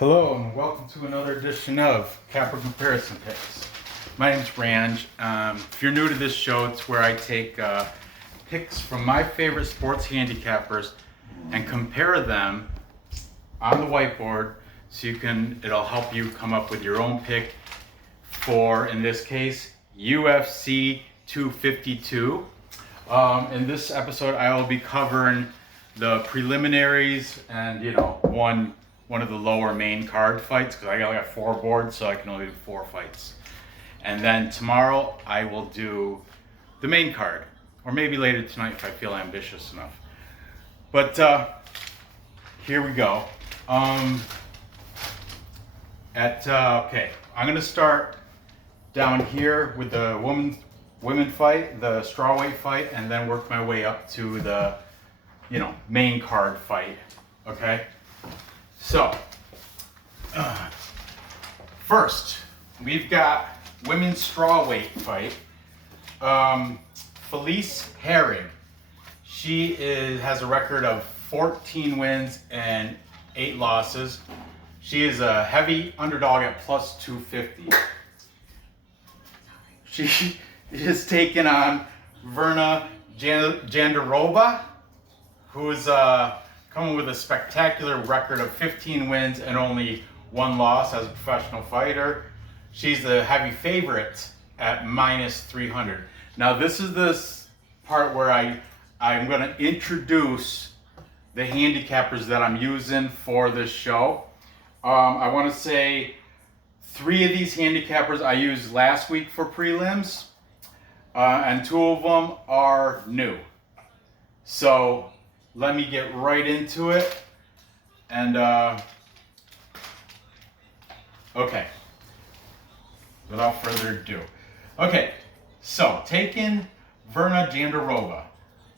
Hello and welcome to another edition of Capper Comparison Picks. My name's Ranj. If you're new to this show, it's where I take picks from my favorite sports handicappers and compare them on the whiteboard so it'll help you come up with your own pick for, in this case, UFC 252. In this episode, I will be covering the preliminaries and, one of the lower main card fights, because I got 4 boards, so I can only do 4 fights. And then tomorrow I will do the main card, or maybe later tonight if I feel ambitious enough. But here we go. Okay, I'm gonna start down here with the women fight, the strawweight fight, and then work my way up to the main card fight. Okay. So, first, we've got women's strawweight fight. Felice Herrig. She has a record of 14 wins and 8 losses. She is a heavy underdog at plus 250. She is taking on Virna Jandiroba, who is coming with a spectacular record of 15 wins and only 1 loss as a professional fighter. She's the heavy favorite at minus 300. Now this is this part where I'm going to introduce the handicappers that I'm using for this show. I want to say 3 of these handicappers I used last week for prelims, and 2 of them are new. So let me get right into it. And okay, without further ado. Okay, so taking Virna Jandiroba.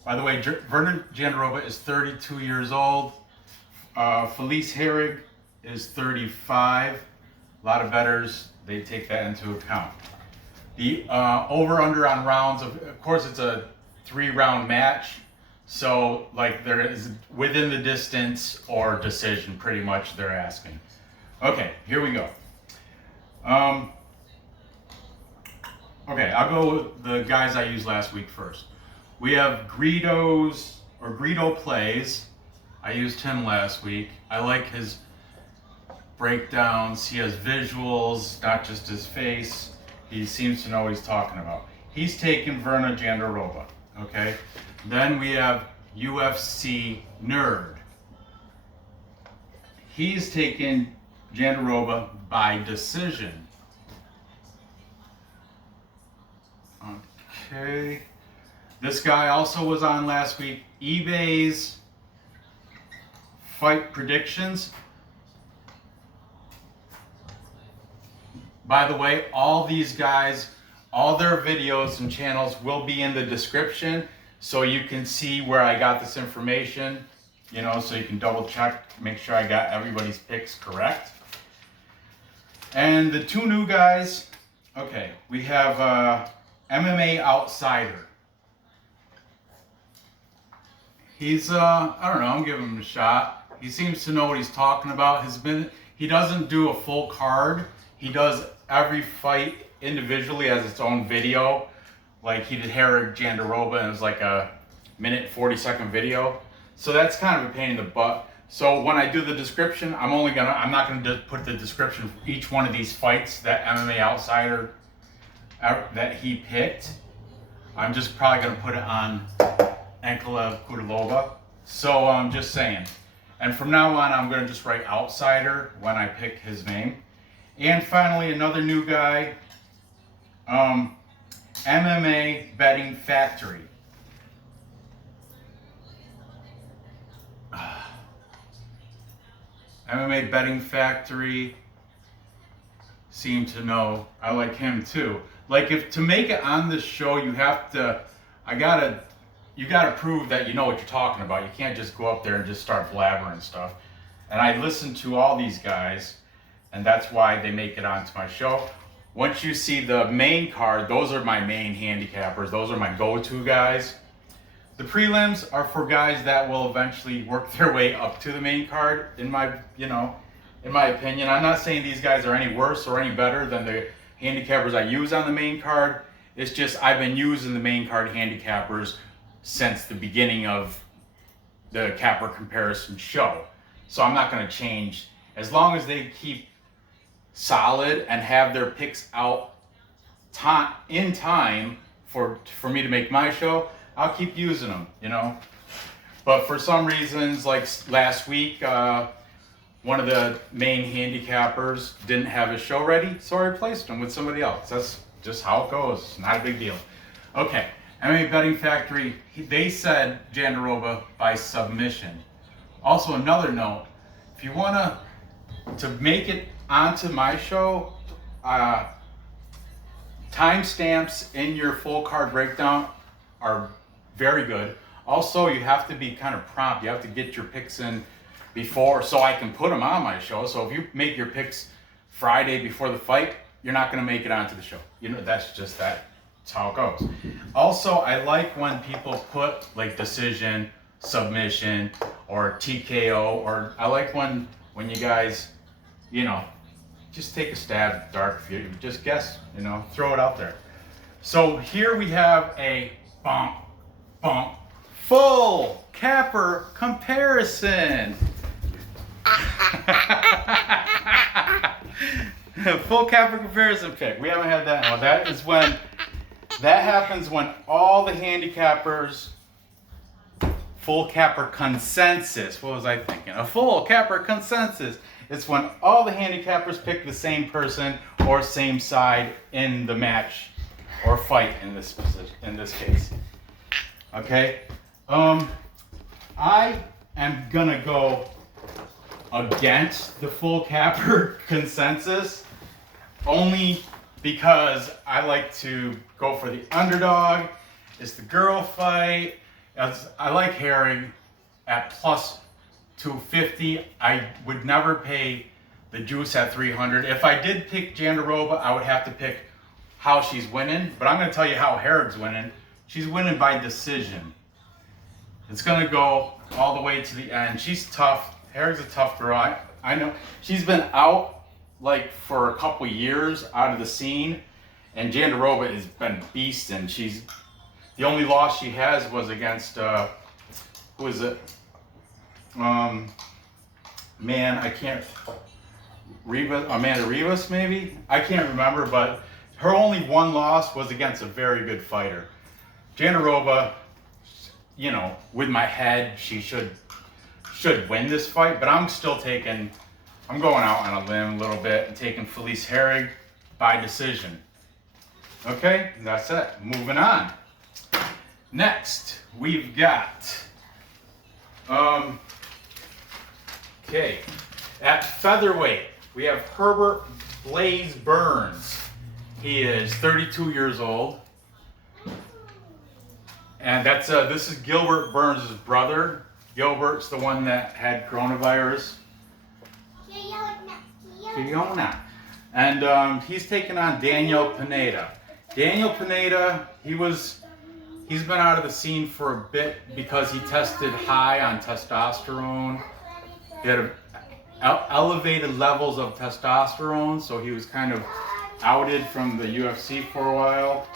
By the way, Virna Jandiroba is 32 years old. Felice Herrig is 35. A lot of bettors, they take that into account. The over-under on rounds, of course it's a 3-round match. So, there is within the distance or decision, pretty much they're asking. Okay, here we go. Okay, I'll go with the guys I used last week first. We have Greedo Plays. I used him last week. I like his breakdowns. He has visuals, not just his face. He seems to know what he's talking about. He's taken Virna Jandiroba, okay? Then we have UFC Nerd. He's taken Jandiroba by decision. Okay. This guy also was on last week. eBay's Fight Predictions. By the way, all these guys, all their videos and channels will be in the description. So you can see where I got this information, so you can double check, make sure I got everybody's picks correct. And the 2 new guys, okay, we have MMA Outsider. He's, I don't know, I'm giving him a shot. He seems to know what he's talking about. He doesn't do a full card. He does every fight individually as its own video. Like he did Herrig Jandiroba, and it was like a 1:40 video. So that's kind of a pain in the butt. So when I do the description, I'm not gonna put the description for each one of these fights that MMA Outsider that he picked. I'm just probably gonna put it on Ankalaev Cutela. So I'm just saying. And from now on, I'm gonna just write Outsider when I pick his name. And finally, another new guy. MMA Betting Factory. MMA Betting Factory seem to know. I like him too. If to make it on this show, you gotta prove that you know what you're talking about. You can't just go up there and just start blabbering stuff. And I listen to all these guys, and that's why they make it onto my show. Once you see the main card, those are my main handicappers. Those are my go-to guys. The prelims are for guys that will eventually work their way up to the main card, in my in my opinion. I'm not saying these guys are any worse or any better than the handicappers I use on the main card. It's just I've been using the main card handicappers since the beginning of the capper comparison show. So I'm not going to change. As long as they keep solid and have their picks out in time for me to make my show, I'll keep using them, you know. But for some reasons, like last week, one of the main handicappers didn't have his show ready, so I replaced him with somebody else. That's just how it goes. Not a big deal. Okay, MMA Betting Factory, they said Jandiroba by submission. Also, another note, if you want to make it onto my show, timestamps in your full card breakdown are very good. Also, you have to be kind of prompt. You have to get your picks in before, so I can put them on my show. So if you make your picks Friday before the fight, you're not going to make it onto the show. You know, that's just that. That's how it goes. Also, I like when people put like decision, submission, or TKO, or I like when you guys, you know, just take a stab at the dark. If you just guess, you know, throw it out there. So here we have a full capper comparison. Full capper comparison pick. We haven't had that. No, that happens when all the handicappers, full capper consensus. What was I thinking? A full capper consensus. It's when all the handicappers pick the same person or same side in the match or fight in this case. Okay. I am gonna go against the full capper consensus only because I like to go for the underdog. It's the girl fight. I like Herrig at plus 250. I would never pay the juice at 300. If I did pick Jandiroba, I would have to pick how she's winning, but I'm going to tell you how Herrig's winning. She's winning by decision. It's going to go all the way to the end. She's tough. Herrig's a tough girl. I know she's been out like for a couple years out of the scene, and Jandiroba has been beasting. She's the only loss she has was against who is it? Man, I can't. Amanda Rivas, maybe? I can't remember, but her only one loss was against a very good fighter. Jandiroba, you know, with my head, she should win this fight, but I'm going out on a limb a little bit and taking Felice Herrig by decision. Okay, that's it. Moving on. Next, we've got, okay, at featherweight, we have Herbert Blaze Burns. He is 32 years old. And that's this is Gilbert Burns' brother. Gilbert's the one that had coronavirus. Fiona. And he's taking on Daniel Pineda. Daniel Pineda, he's been out of the scene for a bit because he tested high on testosterone. He had elevated levels of testosterone, so he was kind of outed from the UFC for a while.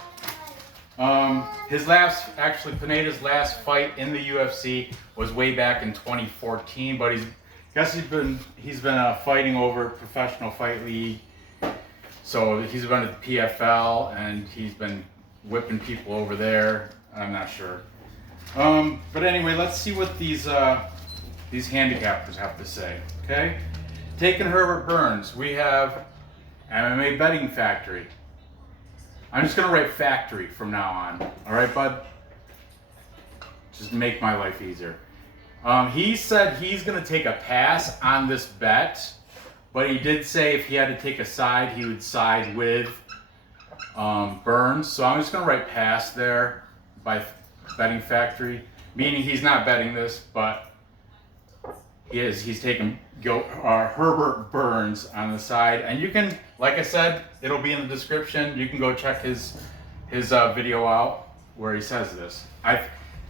Pineda's last fight in the UFC was way back in 2014, but he's been fighting over Professional Fight League. So he's been at the PFL and he's been whipping people over there. I'm not sure. But anyway, let's see what these handicappers have to say. Okay, taking Herbert Burns, we have MMA Betting Factory. I'm just gonna write factory from now on. All right, bud? Just make my life easier. He said he's gonna take a pass on this bet, but he did say if he had to take a side, he would side with Burns. So I'm just gonna write pass there by Betting Factory, meaning he's not betting this, but he's taking Herbert Burns on the side. And you can, like I said, it'll be in the description. You can go check his video out where he says this.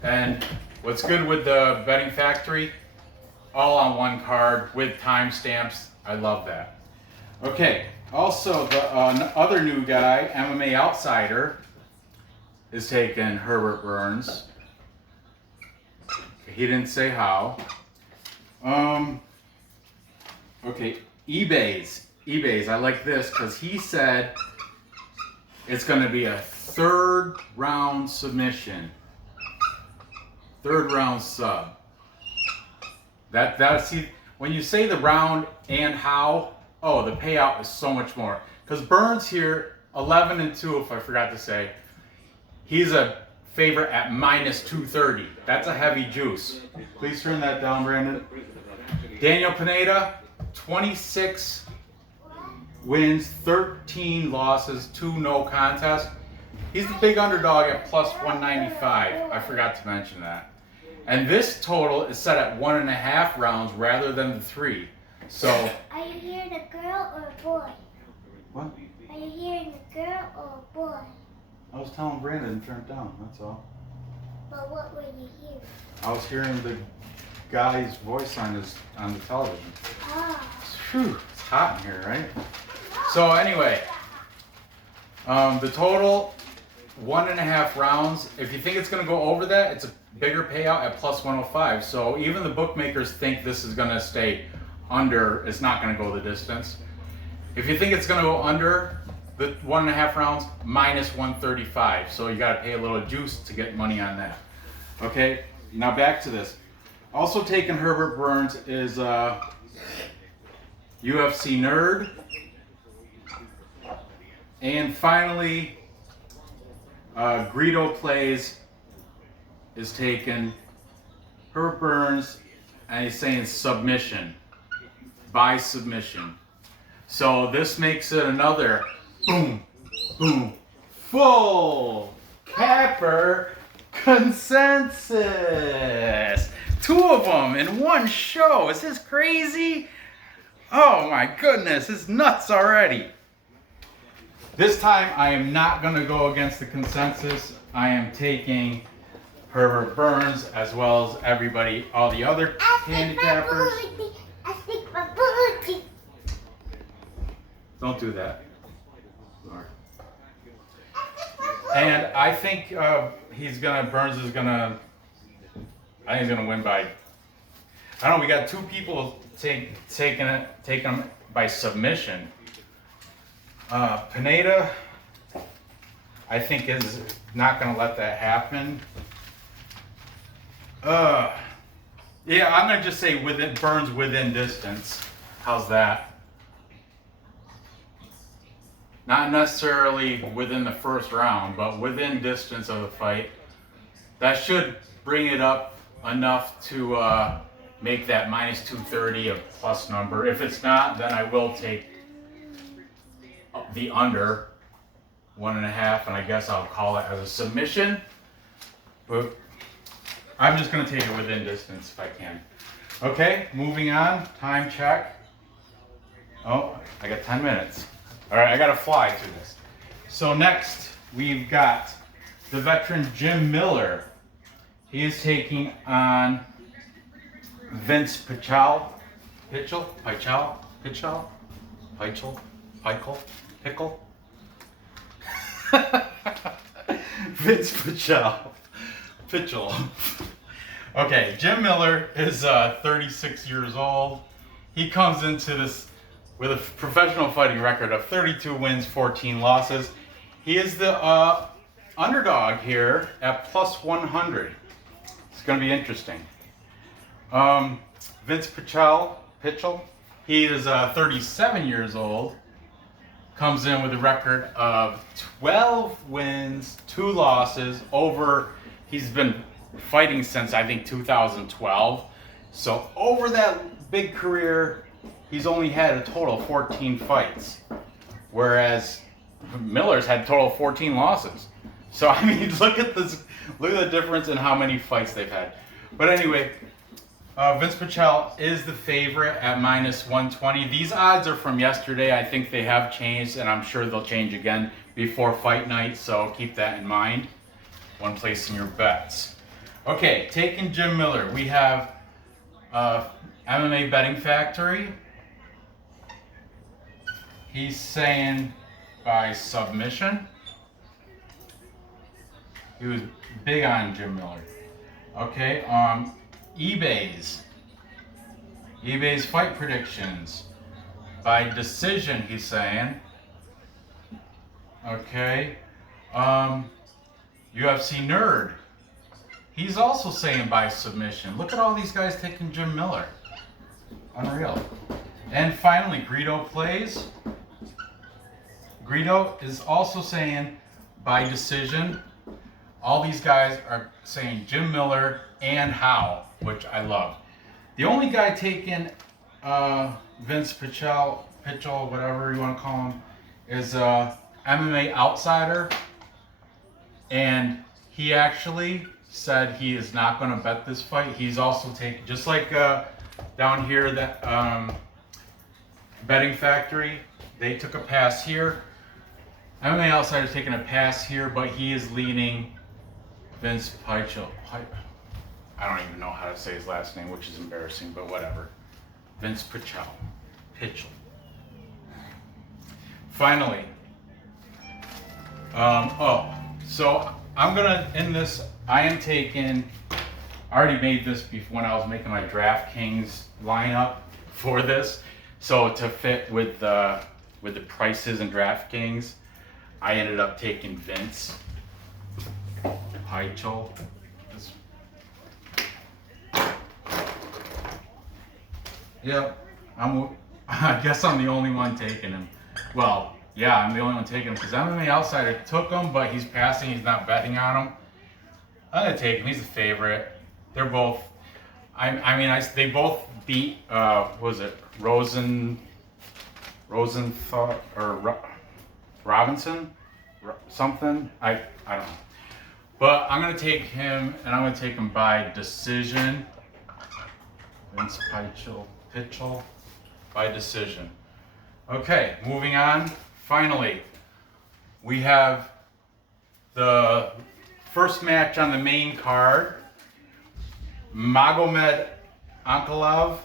And what's good with the Betting Factory, all on one card with timestamps I love that. Okay, also the other new guy, MMA Outsider, is taking Herbert Burns. He didn't say how. Okay, Ebay's. I like this because he said it's going to be a 3rd round submission. 3rd round sub. See, when you say the round and how, oh, the payout is so much more. Because Burns here, 11-2, if I forgot to say, he's a favorite at -230. That's a heavy juice. Please turn that down, Brandon. Daniel Pineda, 26 wins, 13 losses, 2 no contests. He's the big underdog at +195. I forgot to mention that. And this total is set at 1.5 rounds rather than the 3. So. Are you hearing a girl or a boy? What? Are you hearing a girl or a boy? I was telling Brandon to turn it down, that's all. But what were you hearing? I was hearing the guy's voice on the television. Ah. Whew, it's hot in here, right? So anyway, the total, 1.5 rounds. If you think it's going to go over that, it's a bigger payout at +105. So even the bookmakers think this is going to stay under. It's not going to go the distance. If you think it's going to go under the 1.5 rounds, -135. So you got to pay a little juice to get money on that. Okay, now back to this. Also taking Herbert Burns is UFC Nerd. And finally, Greedo Plays is taking Herbert Burns, and he's saying submission, by submission. So this makes it another boom, boom, full capper consensus. 2 of them in one show. Is this crazy? Oh my goodness, it's nuts already. This time I am not going to go against the consensus. I am taking Herbert Burns as well as everybody, all the other handicappers. Don't do that. And I think Burns is gonna, I think he's gonna win by, I don't know, we got 2 people taking him by submission. Pineda, I think is not gonna let that happen. Yeah, I'm gonna just say Burns within distance. How's that? Not necessarily within the first round, but within distance of the fight. That should bring it up enough to make that -230 a plus number. If it's not, then I will take the under 1.5, and I guess I'll call it as a submission. But I'm just going to take it within distance if I can. Okay, moving on. Time check. Oh, I got 10 minutes. All right, I got to fly through this. So next, we've got the veteran Jim Miller. He is taking on Vince Pichel. Pichel? Vince Pichel. Okay, Jim Miller is 36 years old. He comes into this with a professional fighting record of 32 wins, 14 losses. He is the underdog here at +100. It's going to be interesting. Vince Pichel, he is 37 years old. Comes in with a record of 12 wins, 2 losses. He's been fighting since I think 2012. So over that big career, he's only had a total of 14 fights, whereas Miller's had a total of 14 losses. So I mean, look at this. Look at the difference in how many fights they've had. But anyway, Vince Pichel is the favorite at -120. These odds are from yesterday. I think they have changed, and I'm sure they'll change again before fight night, so keep that in mind when placing your bets. Okay, taking Jim Miller, we have MMA Betting Factory. he's saying by submission. He was big on Jim Miller. Okay, eBay's fight predictions by decision, he's saying. Okay, UFC Nerd, he's also saying by submission. Look at all these guys taking Jim Miller. Unreal. And finally, Greedo Plays. Greedo is also saying by decision. All these guys are saying Jim Miller and Howe, which I love. The only guy taking Vinc Pichel, whatever you want to call him, is MMA Outsider. And he actually said he is not going to bet this fight. He's also taking, just like down here, that Betting Factory, they took a pass here. MMA Outsider's taking a pass here, but he is leaning Vinc Pichel. I don't even know how to say his last name, which is embarrassing, but whatever. Vinc Pichel. Finally, so I'm gonna end this. I am taking. I already made this before when I was making my DraftKings lineup for this. So to fit with the prices in DraftKings, I ended up taking Vinc Pichel. Yep, I guess I'm the only one taking him. Well, yeah, I'm the only one taking him because MMA Outsider took him, but he's passing. He's not betting on him. I'm gonna take him. He's a favorite. They're both. They both beat. What was it Rosenthal or Robinson? Something. I don't know. But I'm gonna take him, and I'm gonna take him by decision. Vinc Pichel by decision. Okay, moving on. Finally, we have the first match on the main card. Magomed Ankalaev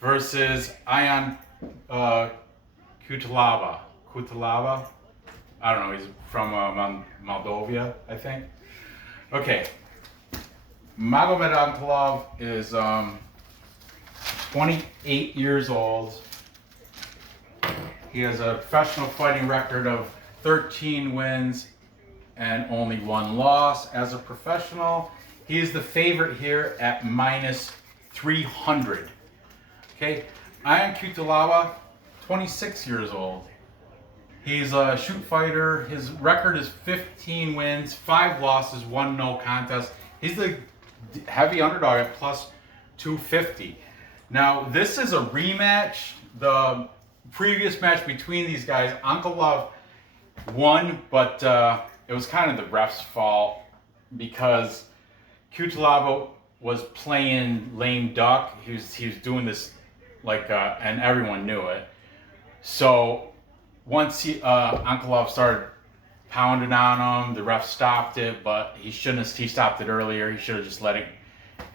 versus Cutelaba. I don't know, he's from Moldova, I think. Okay. Magomed Ankalaev is 28 years old. He has a professional fighting record of 13 wins and only 1 loss. As a professional, he is the favorite here at minus 300. Okay, Cutelaba, 26 years old. He's a shoot fighter. His record is 15 wins, 5 losses, 1 no contest. He's the heavy underdog at plus 250. Now, this is a rematch. The previous match between these guys, Ankalaev won, but it was kind of the ref's fault because Cutelaba was playing lame duck. He was doing this and everyone knew it. So once Ankalaev started pounding on him, the ref stopped it, but he shouldn't have. He stopped it earlier. He should have just let it.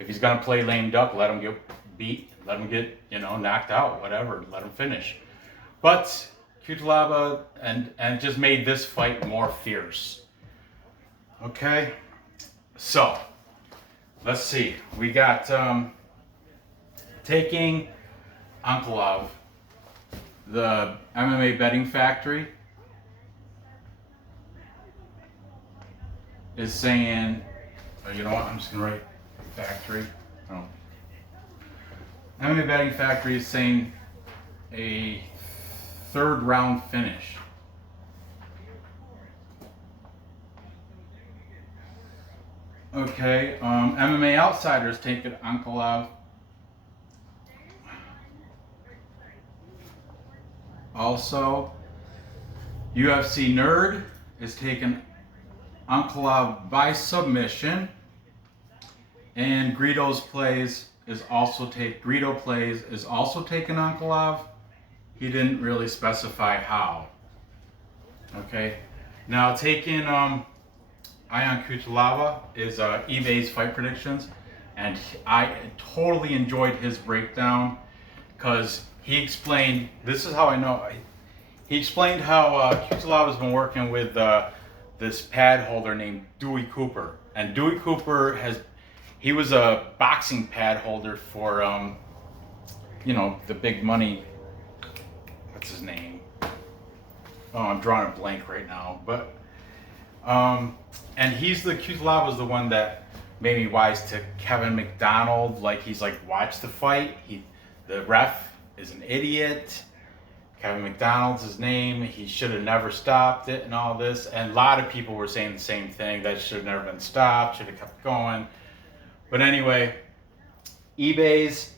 If he's gonna play lame duck, let him get beat, let him get knocked out, whatever. Let him finish. But Cutelaba and just made this fight more fierce. Okay, so let's see. We got taking Ankalaev, the MMA Betting Factory is saying, you know what? I'm just gonna write factory. Oh. MMA Betting Factory is saying a 3rd round finish. Okay, MMA Outsiders taking Ankalaev. Also, UFC Nerd is taking Ankalaev by submission. And Greedo Plays is also taking Ankalaev. He didn't really specify how. Okay. Now taking Cutelaba is eBay's fight predictions, and I totally enjoyed his breakdown because he explained. This is how I know. he explained how Cutelaba's been working with this pad holder named Dewey Cooper. And Dewey Cooper he was a boxing pad holder for, you know, the big money, what's his name? Oh, I'm drawing a blank right now. But, and Cutelaba's the one that made me wise to Kevin McDonald. Like, he's like, watch the fight. The ref is an idiot. Kevin McDonald's his name. He should have never stopped it and all this. And a lot of people were saying the same thing. That should have never been stopped. Should have kept going. But anyway, eBay's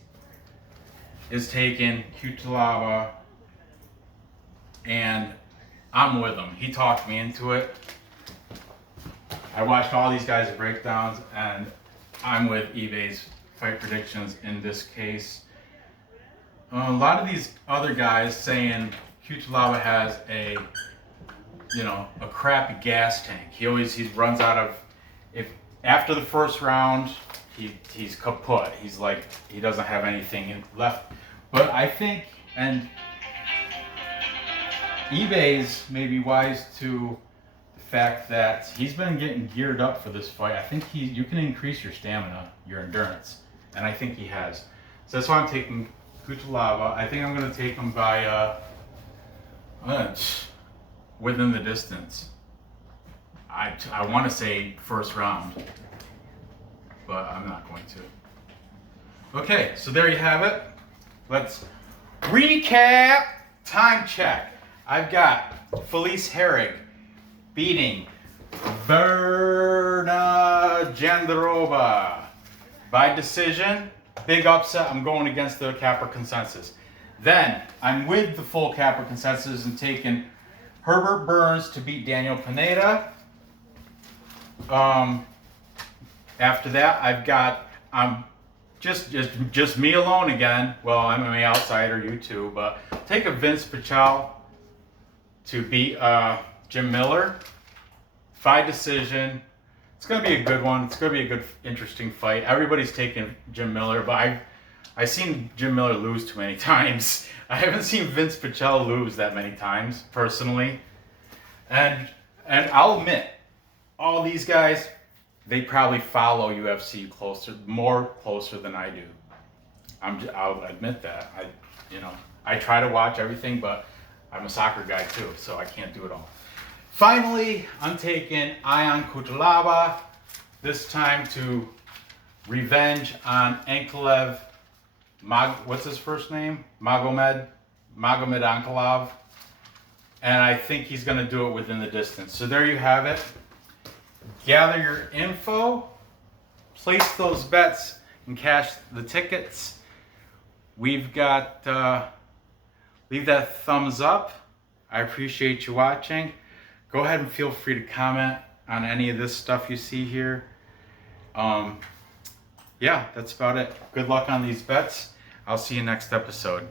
is taking Cutelaba, and I'm with him. He talked me into it. I watched all these guys' breakdowns, and I'm with eBay's fight predictions in this case. A lot of these other guys saying Cutelaba has a crappy gas tank. He runs out of, if after the first round he's kaput. He's like, he doesn't have anything left. But I think, and eBay's may be wise to the fact that he's been getting geared up for this fight. I think you can increase your stamina, your endurance, and I think he has. So that's why I'm taking Cutelaba. I think I'm going to take him by within the distance. I want to say first round, but I'm not going to. Okay, so there you have it. Let's recap. Time check. I've got Felice Herrig beating Virna Jandiroba by decision. Big upset. I'm going against the Capper consensus. Then I'm with the full Capper consensus and taking Herbert Burns to beat Daniel Pineda. After that, I'm just me alone again. Well, I'm an outsider, you too, but take a Vinc Pichel to beat Jim Miller by decision. It's going to be a good one. It's going to be a good, interesting fight. Everybody's taking Jim Miller, but I've seen Jim Miller lose too many times. I haven't seen Vinc Pichel lose that many times, personally. And I'll admit, all these guys, they probably follow UFC more closer than I do. I'll admit that. I try to watch everything, but I'm a soccer guy too, so I can't do it all. Finally, I'm taking Cutelaba, this time to revenge on Ankalaev. What's his first name? Magomed Ankalaev. And I think he's going to do it within the distance. So there you have it. Gather your info, place those bets, and cash the tickets. We've got, leave that thumbs up. I appreciate you watching. Go ahead and feel free to comment on any of this stuff you see here. Yeah, that's about it. Good luck on these bets. I'll see you next episode.